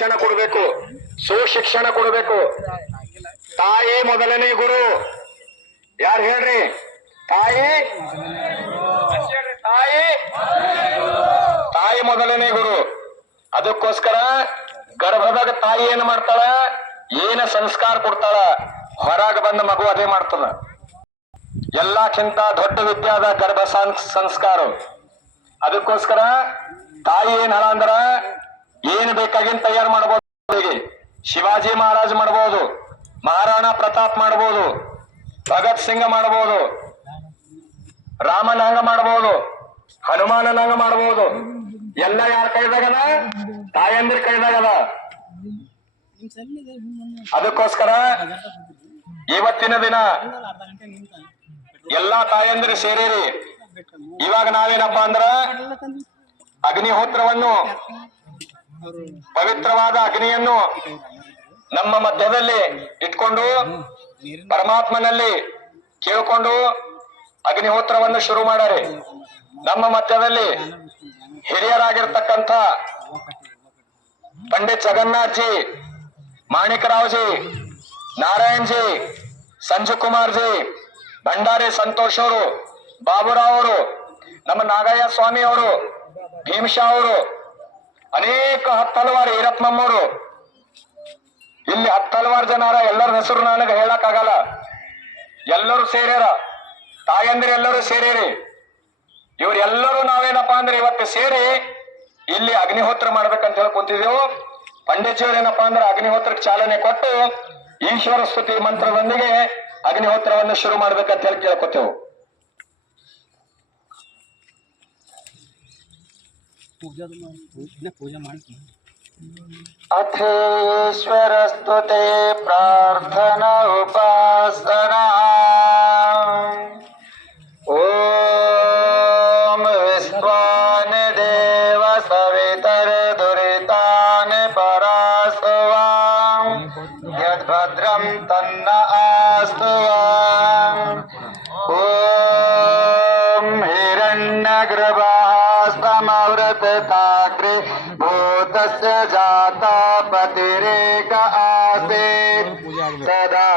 ಶಿಕ್ಷಣ ಕೊಡಬೇಕು, ಸುಶಿಕ್ಷಣ ಕೊಡಬೇಕು. ತಾಯಿ ಮೊದಲನೇ ಗುರು. ಯಾರು ಹೇಳ್ರಿ? ತಾಯಿ ತಾಯಿ ತಾಯಿ ಮೊದಲನೇ ಗುರು. ಅದಕ್ಕೋಸ್ಕರ ಗರ್ಭದಾಗ ತಾಯಿ ಏನ್ ಮಾಡ್ತಾಳ, ಏನ ಸಂಸ್ಕಾರ ಕೊಡ್ತಾಳ, ಹೊರಗ ಬಂದ ಮಗು ಅದೇ ಮಾಡ್ತದ. ಎಲ್ಲಕ್ಕಿಂತ ದೊಡ್ಡ ವಿದ್ಯೆ ಅದ ಗರ್ಭ ಸಂಸ್ಕಾರ. ಅದಕ್ಕೋಸ್ಕರ ತಾಯಿ ಏನ್ ಹೇಳ ಅಂದ್ರ ಏನ್ ಬೇಕಾಗಿನ್ ತಯಾರು ಮಾಡ್ಬೋದು. ಶಿವಾಜಿ ಮಹಾರಾಜ್ ಮಾಡ್ಬೋದು, ಮಹಾರಾಣಾ ಪ್ರತಾಪ್ ಮಾಡ್ಬೋದು, ಭಗತ್ ಸಿಂಗ್ ಮಾಡ್ಬೋದು, ರಾಮನ ಹಂಗ ಮಾಡ್ಬೋದು, ಹನುಮಾನನ ಹಂಗ ಮಾಡ್ಬೋದು. ಎಲ್ಲ ಯಾರ ಕೈದಾಗದ? ತಾಯಂದಿರ ಕೈದಾಗದ. ಅದಕ್ಕೋಸ್ಕರ ಇವತ್ತಿನ ದಿನ ಎಲ್ಲಾ ತಾಯಂದಿರು ಸೇರಿರಿ. ಇವಾಗ ನಾವೇನಪ್ಪ ಅಂದ್ರ ಅಗ್ನಿಹೋತ್ರವನ್ನು, ಪವಿತ್ರವಾದ ಅಗ್ನಿಯನ್ನು ನಮ್ಮ ಮಧ್ಯದಲ್ಲಿ ಇಟ್ಕೊಂಡು ಪರಮಾತ್ಮನಲ್ಲಿ ಕೇಳ್ಕೊಂಡು ಅಗ್ನಿಹೋತ್ರವನ್ನು ಶುರು ಮಾಡಾರೆ. ನಮ್ಮ ಮಧ್ಯದಲ್ಲಿ ಹಿರಿಯರಾಗಿರ್ತಕ್ಕಂಥ ಪಂಡಿತ್ ಜಗನ್ನಾಥ್ ಜಿ, ಮಾಣಿಕರಾವ್ ಜಿ, ನಾರಾಯಣ್ ಜಿ, ಸಂಜು ಕುಮಾರ್ ಜಿ, ಭಂಡಾರಿ ಸಂತೋಷ್ ಅವರು, ಬಾಬುರಾವ್ ಅವರು, ನಮ್ಮ ನಾಗಯ್ಯ ಸ್ವಾಮಿ ಅವರು, ಭೀಮಶಾ ಅವರು, ಅನೇಕ ಹತ್ತಲವಾರು ಈರತ್ಮಮ್ಮವರು, ಇಲ್ಲಿ ಹತ್ತಲವಾರು ಜನ ಎಲ್ಲರ ಹೆಸರು ನನಗೆ ಹೇಳಕ್ ಆಗಲ್ಲ. ಎಲ್ಲರೂ ಸೇರ್ಯಾರ, ತಾಯಂದಿರು ಎಲ್ಲರೂ ಸೇರಿರಿ. ಇವ್ರೆಲ್ಲರೂ ನಾವೇನಪ್ಪಾ ಅಂದ್ರೆ ಇವತ್ತು ಸೇರಿ ಇಲ್ಲಿ ಅಗ್ನಿಹೋತ್ರ ಮಾಡ್ಬೇಕಂತ ಹೇಳಿ ಕೂತಿದ್ದೆವು. ಪಂಡಿತ್ಜಿಯವ್ರು ಏನಪ್ಪಾ ಅಂದ್ರೆ ಅಗ್ನಿಹೋತ್ರಕ್ಕೆ ಚಾಲನೆ ಕೊಟ್ಟು ಈಶ್ವರ ಸ್ತುತಿ ಮಂತ್ರದೊಂದಿಗೆ ಅಗ್ನಿಹೋತ್ರವನ್ನು ಶುರು ಮಾಡ್ಬೇಕಂತ ಹೇಳಿ ಕೇಳ್ಕೊತೇವು. ಅಥೇಶ್ವರ ಸ್ತುತೆ ಪ್ರಾರ್ಥನಾ ಉಪಾಸನಾ. ಓಂ ವಿಶ್ವಾನ ದೇವ ಸವಿತರ ದುರಿತಾನ ಪರಾಸುವಾಂ ಯದ್ಭದ್ರಂ ತನ್ನ ಆಸ್ತುವಾಂ. ಓಂ ಹಿರಣ್ಯಗರ್ಭಃ ಸಮವೃತತಾಗ್ರೆ ಭೂತಸ್ಯ ಜಾತಾ ಪತಿರೇಕ ಆಸೀತ್ ಸದಾ